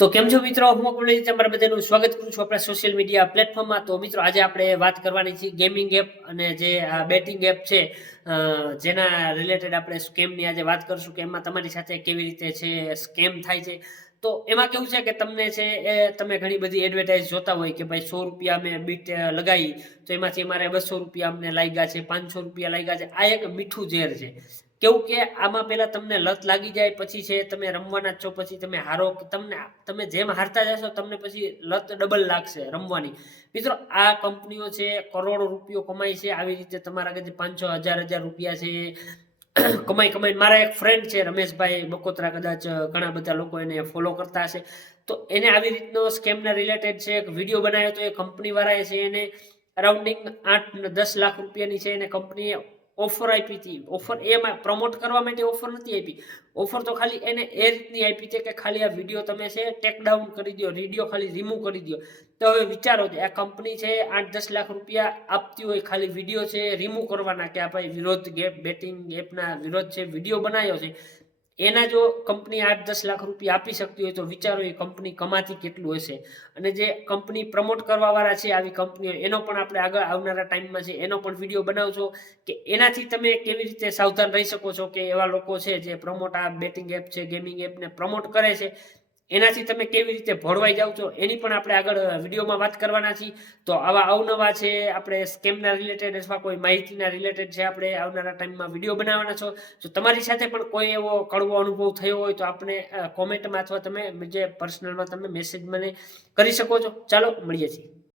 તો કેમ છો મિત્રો, હું કુલદીપ તમારા બધાનું સ્વાગત કરું છું આપણા સોશિયલ મીડિયા પ્લેટફોર્મમાં. તો મિત્રો આજે આપણે વાત કરવાની છે ગેમિંગ એપ અને જે બેટિંગ એપ છે, જેના રિલેટેડ આપણે સ્કેમની આજે વાત કરશું કે એમાં તમારી સાથે કેવી રીતે છે સ્કેમ થાય છે. તો એમાં કેવું છે કે તમને છે એ તમે ઘણી બધી એડવર્ટાઇઝ જોતા હોય કે ભાઈ 100 રૂપિયા મેં બીટ લગાવી તો એમાંથી અમારે 200 રૂપિયા અમને લાગ્યા છે, 500 રૂપિયા લાગ્યા છે. આ એક મીઠું ઝેર છે. કેવું કે આમાં પેલા તમને લત લાગી જાય, પછી છે તમે રમવાના જ છો, પછી તમે હારો, તમે જેમ હારતા જશો તમને પછી લત ડબલ લાગશે રમવાની. મિત્રો, આ કંપનીઓ છે કરોડો રૂપિયો કમાય છે આવી રીતે. તમારા કદી 500 1000 રૂપિયા છે કમાઈને. મારા એક ફ્રેન્ડ છે રમેશભાઈ બકોત્રા, કદાચ ઘણા બધા લોકો એને ફોલો કરતા હશે. તો એને આવી રીતનો સ્કેમના રિલેટેડ છે એક વિડીયો બનાવ્યો. તો એ કંપની વાળાએ છે એને અરાઉન્ડિંગ 8-10 લાખ રૂપિયાની છે એને કંપનીએ ઓફર આપી હતી. ઓફર એમાં પ્રમોટ કરવા માટે ઓફર નથી આપી. ઓફર તો ખાલી એને એ રીતની આપી છે કે ખાલી આ વિડીયો તમે છે ટેક ડાઉન કરી દો, વિડીયો ખાલી રિમૂવ કરી દો. તો હવે વિચારો કે આ કંપની છે 8-10 લાખ રૂપિયા આપતી હોય ખાલી વિડીયો છે રિમૂવ કરવાના, કે આ ભાઈ વિરોધ બેટિંગ એપના વિરોધ છે વિડીયો બનાવ્યો છે, એના જો કંપની 8-10 લાખ રૂપિયા આપી શકતી હોય તો વિચારો એ કંપની કમાતી કેટલું હશે. અને જે કંપની પ્રમોટ કરવા વાળા છે આવી કંપનીઓ, એનો પણ આપણે આગળ આવનારા ટાઈમમાં છે એનો પણ વિડીયો બનાવજો કે એનાથી તમે કેવી રીતે સાવધાન રહી શકો છો કે એવા લોકો છે જે પ્રમોટ આ બેટિંગ એપ છે ગેમિંગ એપને પ્રમોટ કરે છે એનાથી તમે કેવી રીતે ભોળવાઈ જાવ છો, એની પણ આપણે આગળ વિડીયોમાં વાત કરવાના છીએ. તો આવા અવનવા છે આપણે સ્કેમના રિલેટેડ અથવા કોઈ માહિતીના રિલેટેડ છે આપણે આવનારા ટાઈમમાં વિડીયો બનાવવાના છો. તો તમારી સાથે પણ કોઈ એવો કડવો અનુભવ થયો હોય તો આપણે કોમેન્ટમાં અથવા તમે જે પર્સનલમાં તમે મેસેજ મને કરી શકો છો. ચાલો મળીએ છીએ.